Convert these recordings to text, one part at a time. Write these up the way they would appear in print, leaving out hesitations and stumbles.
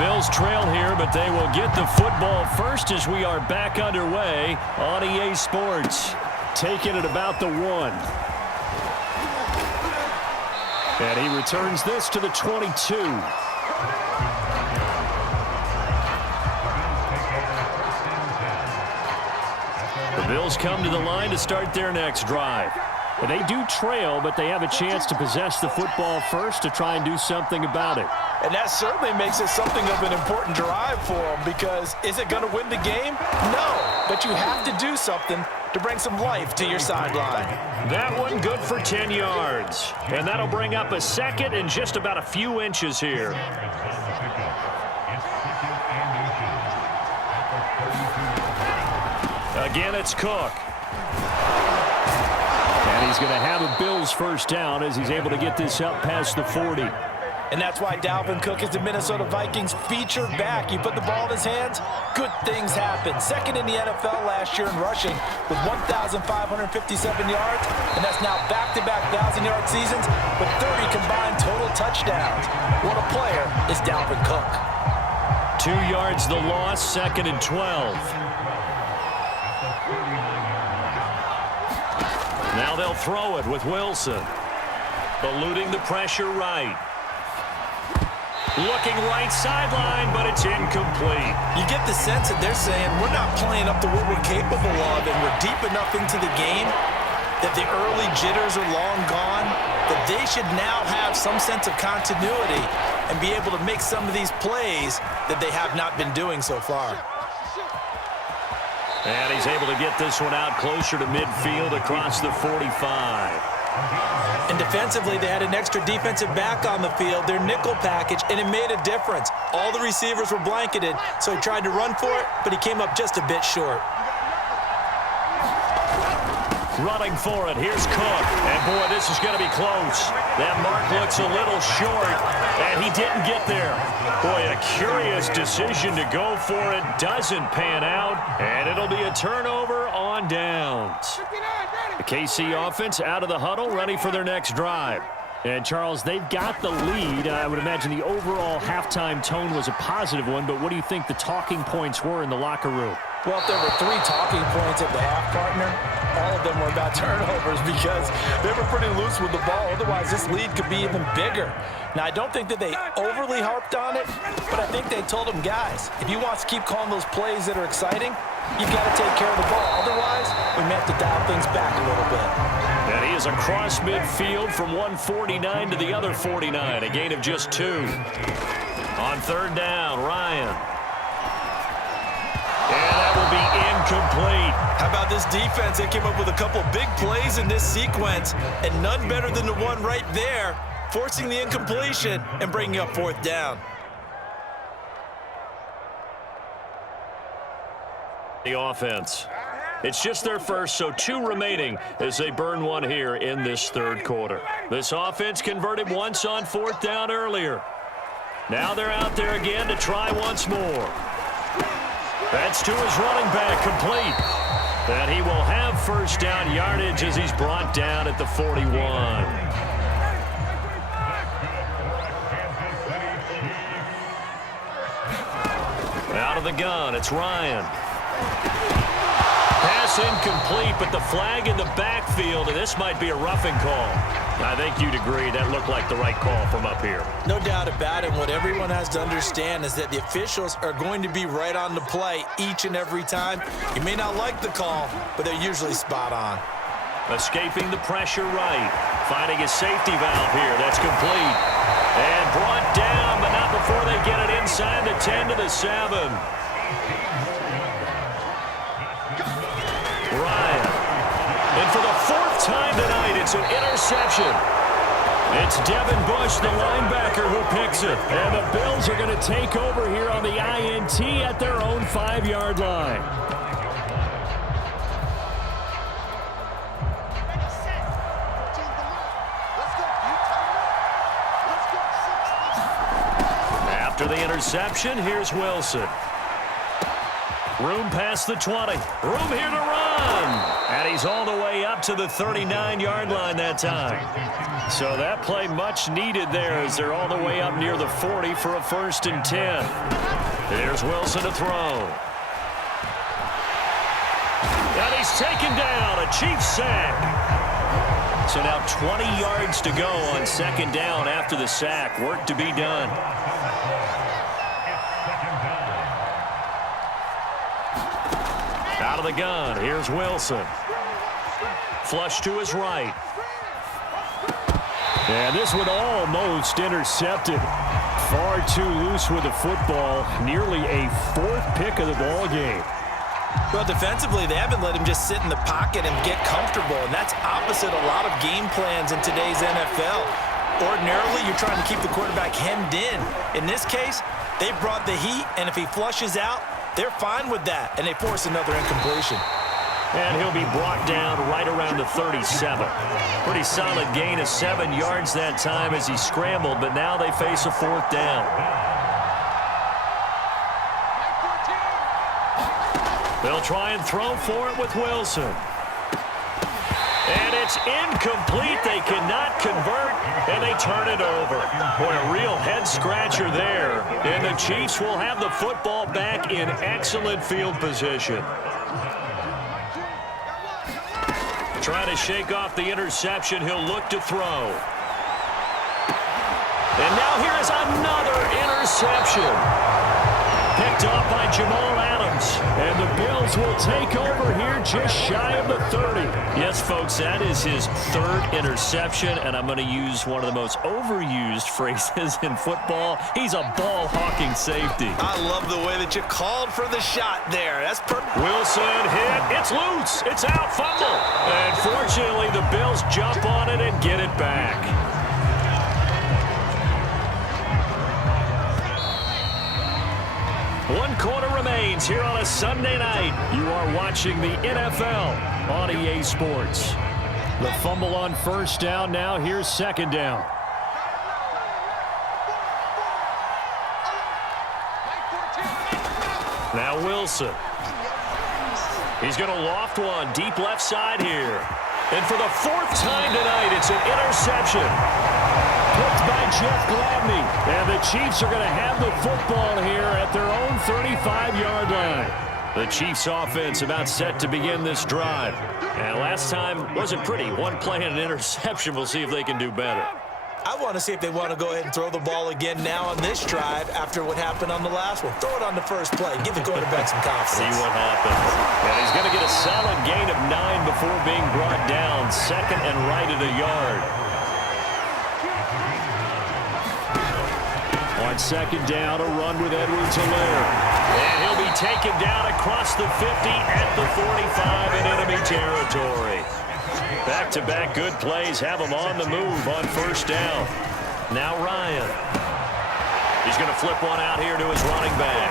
Bills trail here, but they will get the football first as we are back underway on EA Sports. Taking it about the 1. And he returns this to the 22. The Bills come to the line to start their next drive. They do trail, but they have a chance to possess the football first to try and do something about it. And that certainly makes it something of an important drive for them, because is it going to win the game? No, but you have to do something to bring some life to your sideline. That one good for 10 yards. And that'll bring up a second and just about a few inches here. Again, it's Cook. And he's going to have a Bills first down as he's able to get this up past the 40. And that's why Dalvin Cook is the Minnesota Vikings featured back. You put the ball in his hands, good things happen. Second in the NFL last year in rushing with 1,557 yards. And that's now back-to-back 1,000-yard seasons with 30 combined total touchdowns. What a player is Dalvin Cook. 2 yards the loss, second and 12. Now they'll throw it with Wilson. Eluding the pressure right. Looking right sideline, but it's incomplete. You get the sense that they're saying we're not playing up to what we're capable of, and we're deep enough into the game that the early jitters are long gone, that they should now have some sense of continuity and be able to make some of these plays that they have not been doing so far. And he's able to get this one out closer to midfield across the 45. And defensively, they had an extra defensive back on the field, their nickel package, and it made a difference. All the receivers were blanketed, so he tried to run for it, but he came up just a bit short. Running for it, here's Cook. And boy, this is going to be close. That mark looks a little short, and he didn't get there. Boy, a curious decision to go for it. Doesn't pan out, and it'll be a turnover on downs. The KC offense out of the huddle, ready for their next drive. And, Charles, they've got the lead. I would imagine the overall halftime tone was a positive one, but what do you think the talking points were in the locker room? Well, if there were 3 talking points at the half, partner, all of them were about turnovers because they were pretty loose with the ball. Otherwise, this lead could be even bigger. Now, I don't think that they overly harped on it, but I think they told them, guys, if you want to keep calling those plays that are exciting, you've got to take care of the ball. Otherwise, we may have to dial things back a little bit. And he is across midfield from 149 to the other 49, a gain of just 2. On third down, Ryan. And that will be incomplete. How about this defense? They came up with a couple big plays in this sequence, and none better than the one right there, forcing the incompletion and bringing up fourth down. The offense. It's just their first, so 2 remaining as they burn one here in this third quarter. This offense converted once on fourth down earlier. Now they're out there again to try once more. That's to his running back, complete. And he will have first down yardage as he's brought down at the 41. Out of the gun, it's Ryan. Pass incomplete, but the flag in the backfield, and this might be a roughing call. I think you'd agree that looked like the right call from up here. No doubt about it. What everyone has to understand is that the officials are going to be right on the play each and every time. You may not like the call, but they're usually spot on. Escaping the pressure right. Finding a safety valve here. That's complete. And brought down, but not before they get it inside the 10 to the 7. Ryan. And for the 4th time tonight, it's an interception. It's Devin Bush, the linebacker, who picks it. And the Bills are going to take over here on the INT at their own 5-yard line. After the interception, here's Wilson. Room past the 20. Room here to run. run. And he's all the way up to the 39-yard line that time. So that play much needed there as they're all the way up near the 40 for a 1st and 10. Here's Wilson to throw. And he's taken down. A Chiefs sack. So now 20 yards to go on 2nd down after the sack. Work to be done. Out of the gun. Here's Wilson. Flush to his right. And this one almost intercepted. Far too loose with the football. Nearly a 4th pick of the ball game. Well, defensively, they haven't let him just sit in the pocket and get comfortable, and that's opposite a lot of game plans in today's NFL. Ordinarily, you're trying to keep the quarterback hemmed in. In this case, they brought the heat, and if he flushes out, they're fine with that, and they force another incompletion. And he'll be brought down right around the 37. Pretty solid gain of 7 yards that time as he scrambled, but now they face a 4th down. They'll try and throw for it with Wilson. And it's incomplete. They cannot convert, and they turn it over. Boy, a real head-scratcher there. And the Chiefs will have the football back in excellent field position. Trying to shake off the interception. He'll look to throw. And now here is another interception. Picked off by Jamal Adams. And the Bills will take over here just shy of the 30. Yes, folks, that is his 3rd interception. And I'm going to use one of the most overused phrases in football. He's a ball-hawking safety. I love the way that you called for the shot there. That's perfect. Wilson hit. It's loose. It's out. Fumble. And fortunately, the Bills jump on it and get it back. One quarter remains here on a Sunday night. You are watching the NFL on EA Sports. The fumble on 1st down. Now here's 2nd down. Now Wilson. He's going to loft one deep left side here. And for the 4th time tonight, it's an interception. Picked by Jeff Gladney. And the Chiefs are going to have the football here at their own 35-yard line. The Chiefs offense about set to begin this drive. And last time wasn't pretty. One play and an interception. We'll see if they can do better. I want to see if they want to go ahead and throw the ball again now on this drive after what happened on the last one. Throw it on the first play. Give the quarterback some confidence. See what happens. And he's going to get a solid gain of 9 before being brought down. 2nd and right at a yard. On 2nd down, a run with Edwards-Helaire. And he'll be taken down across the 50 at the 45 in enemy territory. Back-to-back good plays have him on the move on 1st down. Now Ryan. He's going to flip one out here to his running back.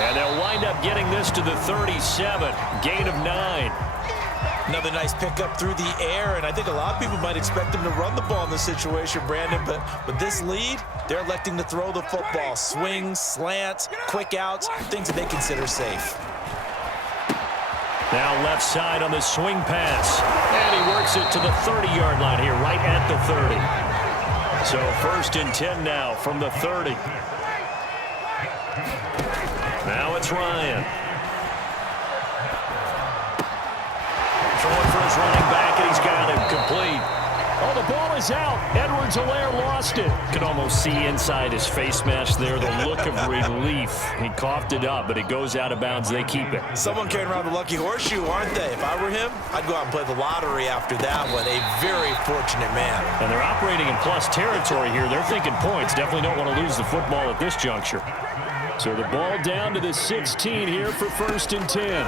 And they'll wind up getting this to the 37. Gain of 9. Another nice pickup through the air, and I think a lot of people might expect them to run the ball in this situation, Brandon, but with this lead, they're electing to throw the football. Swings, slants, quick outs, things that they consider safe. Now left side on the swing pass. And he works it to the 30-yard line here, right at the 30. So 1st and 10 now from the 30. Now it's Ryan. Throwing for his running back, and he's got him complete. Oh, the ball is out. Edwards-Helaire lost it. Could almost see inside his face mask there the look of relief. He coughed it up, but it goes out of bounds. They keep it. Someone carrying around the lucky horseshoe, aren't they? If I were him, I'd go out and play the lottery after that one. A very fortunate man. And they're operating in plus territory here. They're thinking points. Definitely don't want to lose the football at this juncture. So the ball down to the 16 here for 1st and 10.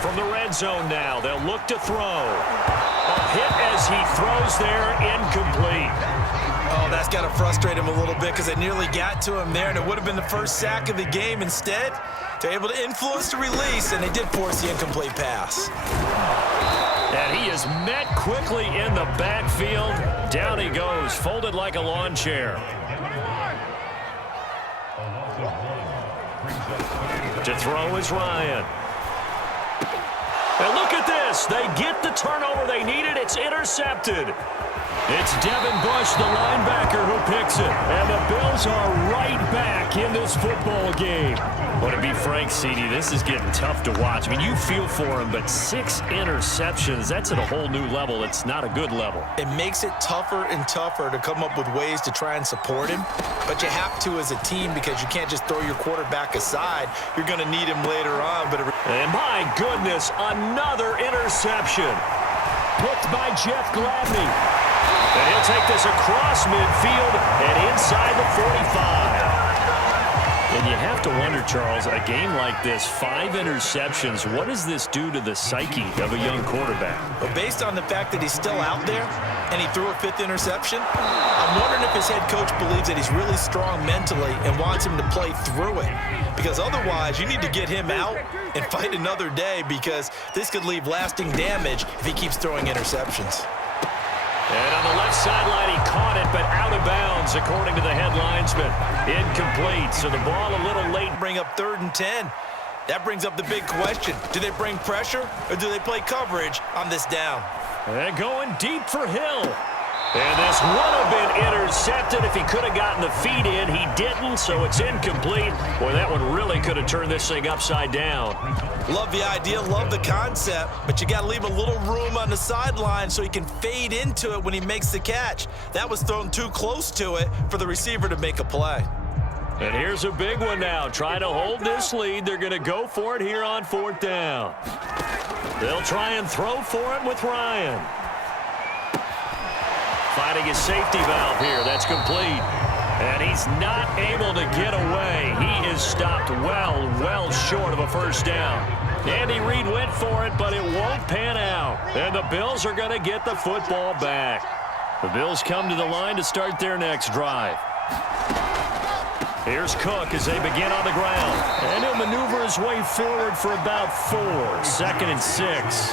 From the red zone now, they'll look to throw. A hit as he throws there, incomplete. Oh, that's got to frustrate him a little bit because it nearly got to him there, and it would have been the first sack of the game. Instead, they're able to influence the release, and they did force the incomplete pass. And he is met quickly in the backfield. Down he goes, folded like a lawn chair. To throw is Ryan. And look at this. They get the turnover they needed. It's intercepted. It's Devin Bush, the linebacker, who picks it. And the Bills are right back in this football game. Well, to be frank, CD, this is getting tough to watch. I mean, you feel for him, but 6 interceptions, that's at a whole new level. It's not a good level. It makes it tougher and tougher to come up with ways to try and support him. But you have to as a team because you can't just throw your quarterback aside. You're going to need him later on. And my goodness, another interception. Picked by Jeff Gladney. And he'll take this across midfield and inside the 45. And you have to wonder, Charles, a game like this, 5 interceptions, what does this do to the psyche of a young quarterback? But based on the fact that he's still out there and he threw a 5th interception, I'm wondering if his head coach believes that he's really strong mentally and wants him to play through it. Because otherwise, you need to get him out and fight another day because this could leave lasting damage if he keeps throwing interceptions. And on the left sideline, he caught it, but out of bounds, according to the head linesman. Incomplete, so the ball a little late. Bring up 3rd and 10. That brings up the big question. Do they bring pressure, or do they play coverage on this down? And going deep for Hill. And this would have been intercepted if he could have gotten the feet in. He didn't, so it's incomplete. Boy, that one really could have turned this thing upside down. Love the idea, love the concept, but you got to leave a little room on the sideline so he can fade into it when he makes the catch. That was thrown too close to it for the receiver to make a play. And here's a big one now. Trying to hold this lead. They're going to go for it here on 4th down. They'll try and throw for it with Ryan. Finding his safety valve here. That's complete. And he's not able to get away. He is stopped well short of a first down. Andy Reid went for it, but it won't pan out. And the Bills are going to get the football back. The Bills come to the line to start their next drive. Here's Cook as they begin on the ground. And he'll maneuver his way forward for about 4. 2nd and 6.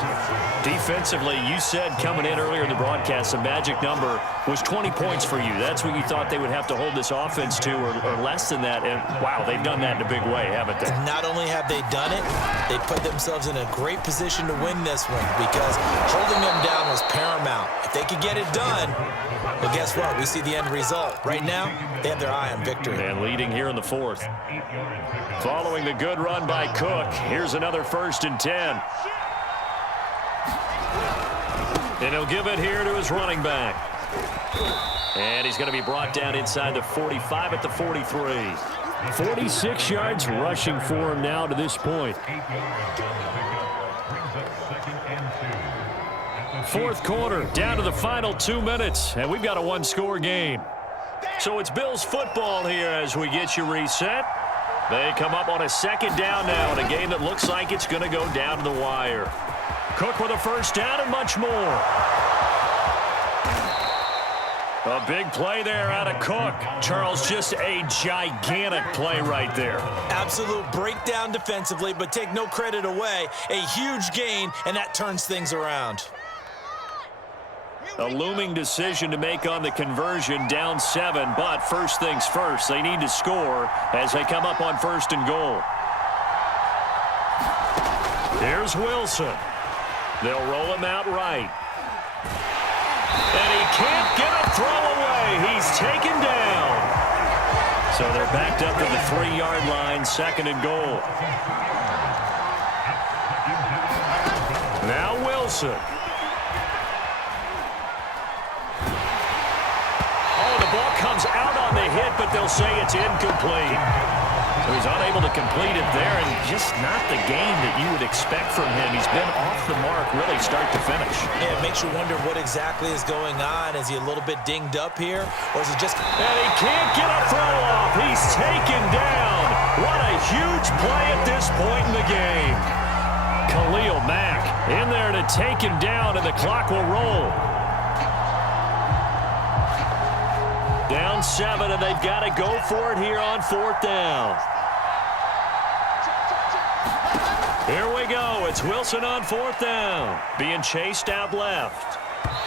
Defensively, you said coming in earlier in the broadcast, the magic number was 20 points for you. That's what you thought they would have to hold this offense to, or less than that. And, wow, they've done that in a big way, haven't they? And not only have they done it, they put themselves in a great position to win this one because holding them down was paramount. If they could get it done, well, guess what? We see the end result. Right now, they have their eye on victory. And leading here in the 4th. Following the good run by Cook, here's another 1st and 10. And he'll give it here to his running back. And he's going to be brought down inside the 45 at the 43. 46 yards rushing for him now to this point. 4th quarter, down to the final 2 minutes, and we've got a 1-score game. So it's Bills football here as we get you reset. They come up on a 2nd down now in a game that looks like it's going to go down to the wire. Cook with a 1st down and much more. A big play there out of Cook. Charles, just a gigantic play right there. Absolute breakdown defensively, but take no credit away. A huge gain, and that turns things around. A looming decision to make on the conversion, down 7, but first things first, they need to score as they come up on 1st and goal. Here's Wilson. They'll roll him out right. And he can't get a throw away. He's taken down. So they're backed up to the 3-yard line, 2nd and goal. Now Wilson. Comes out on the hit, but they'll say it's incomplete. So he's unable to complete it there, and just not the game that you would expect from him. He's been off the mark really start to finish. Yeah, it makes you wonder what exactly is going on. Is he a little bit dinged up here, or is it just... And he can't get a throw off. He's taken down. What a huge play at this point in the game. Khalil Mack in there to take him down, and the clock will roll. Down 7, and they've got to go for it here on 4th down. Here we go. It's Wilson on 4th down. Being chased out left.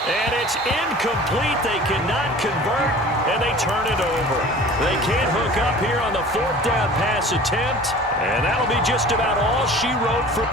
And it's incomplete. They cannot convert, and they turn it over. They can't hook up here on the 4th down pass attempt, and that'll be just about all she wrote for...